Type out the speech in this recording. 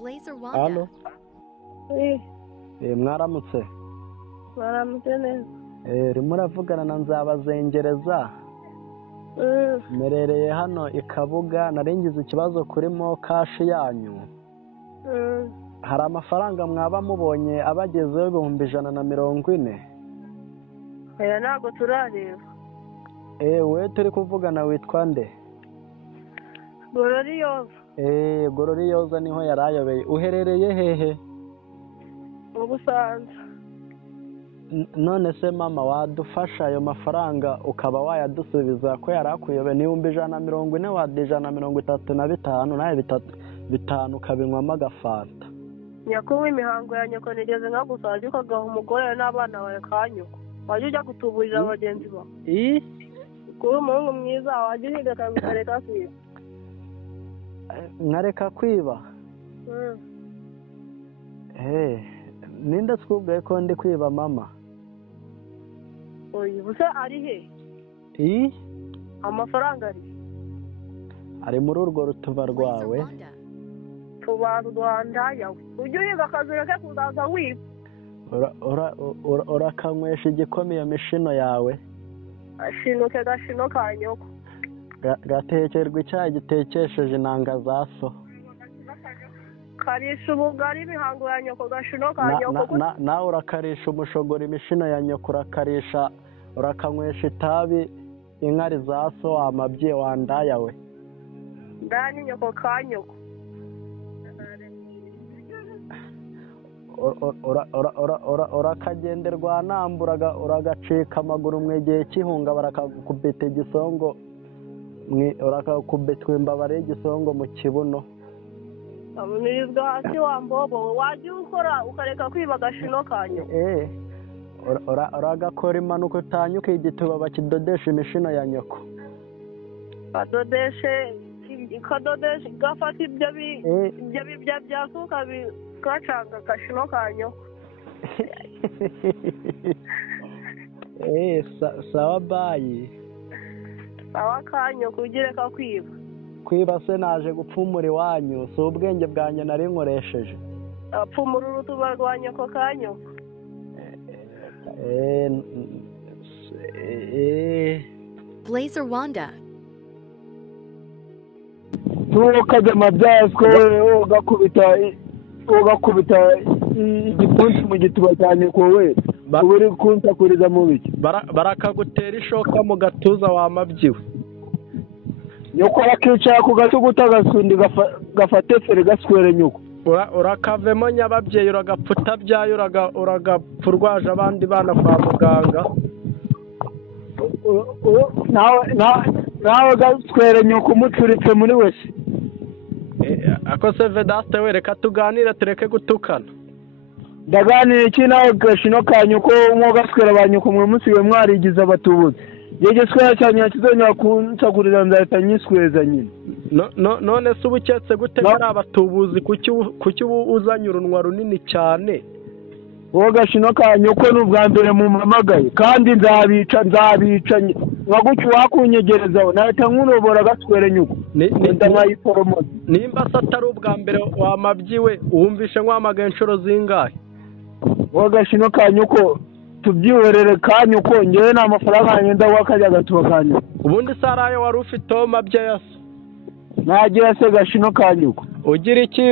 Blazer Halo. Wanda. Mwaramutse. Mwaramutse neza. Rimwe uravugana na Nzabazengereza. Merereye hano i Kabuga, naringize ikibazo kuri mo kashi yanyu. Hari amafaranga mwaba mubonye abagezeho 140. Oya ntabwo turareba. We turi kuvugana witwa nde? Gororiyoza. Gororiyoza niho yarayobeye. Uherereye hehe? Mu Busanza. None se mama wadufasha ayo mafaranga ukaba wayadusubiza ko yarakuyobeye ni 140 wadi 135 naye bitanu kabinywamo agafanta. Nyakuba imihango ya nyoko nigeze nkagusanje ukagaha umugore n'abana bawe kanyuko. Wajya ujya gutuburira abagenzi bawe. Kuri umuhungu mwiza wajya uhireka bikareka kwiba. Nkareka kwiba? Ninde twubwiye ko ndi kwiba mama? Oya buse ari he? Amafaranga ari muri urwo rutuba rwawe. Tuba Rwanda yawe. Ujye uhiga akazi reke kuzaza wiba. Urakanywesha igikoma iyo mishino yawe? Ashinuke gashino ka nyoko. Gatekerwa icyayi gitekesheje inanga za so. Karisha ubugari imihango ya nyoko gashino ka nyoko. Nawe urakarisha umushogoro imishino ya nyoko urakanywesha itabi inkari za so amabye wandaya we. Ndani nyoko ka nyoko. Urakagenderwa namburaga uragacika amaguru mwegeye kihunga barakakubita igisongo urakakubitwa imbabare y'igisongo mu kibuno. Amunirizwa hasi wa mbobo wajya ukora ukareka kwiba gashino kanyo. Uragakora impanuka utanyuka igituba bakidodesha imishino ya nyoko. Kadodeshe gafata ibyo byasuka bigacanga gashino kanyo. Sawa bayi. Sawa kanyo kugireka kwiba. Kwiba se naje gupfumura iwanyu si ubwenge bwanjye nari nkoresheje. Apfumura urutuba rwa nyoko kanyo. Blazer Wanda. Tukajya amabyasko ugakubita igipfunsi mu gituba cyane kowe uri kunsakuriza mu biki barakagutera ishoka mu gatuza wamabyiwe. Nyoko arakicara ku gatugu utagasundi gafate fere gaswere nyoko. Urakavemo nyababyeyi uragapfuta byayo uragapfurwaje abandi bana kwa muganga. Nawe gaswere nyoko umucuritse muri wese. Ako se Vedaste we reka tuganire tureke gutukana. Ndaganira iki nawe gashino ka nyoko umwo gaswera ba nyoko mwe musiwe mwarigiza abatubuze. Yege swera cyanya kizonywa kunsagurira nzahita nyisweza nyine. None se ubuketse gute ari abatubuzi kuki uzanye urunwa runini cyane? Wowe gashino ka nyoko n'ubwa mbere mu mamagaye kandi nzabica nkagucyo wakunyegerezaho nahita nkurobora gaswere nyoko. Ndamwayiporomoza. Nimba se atari ubwa mbere wamabyiwe wumvishe nkwamagaye inshuro zingahe? Wowe gashino ka nyoko tubyihorere ka nyoko ngewe nta mafaranga ngenda wakajya gatuba ka nyoko. Ubundi sarayo wari ufite mabye yase? Nagira se gashino ka nyoko. Ugira iki?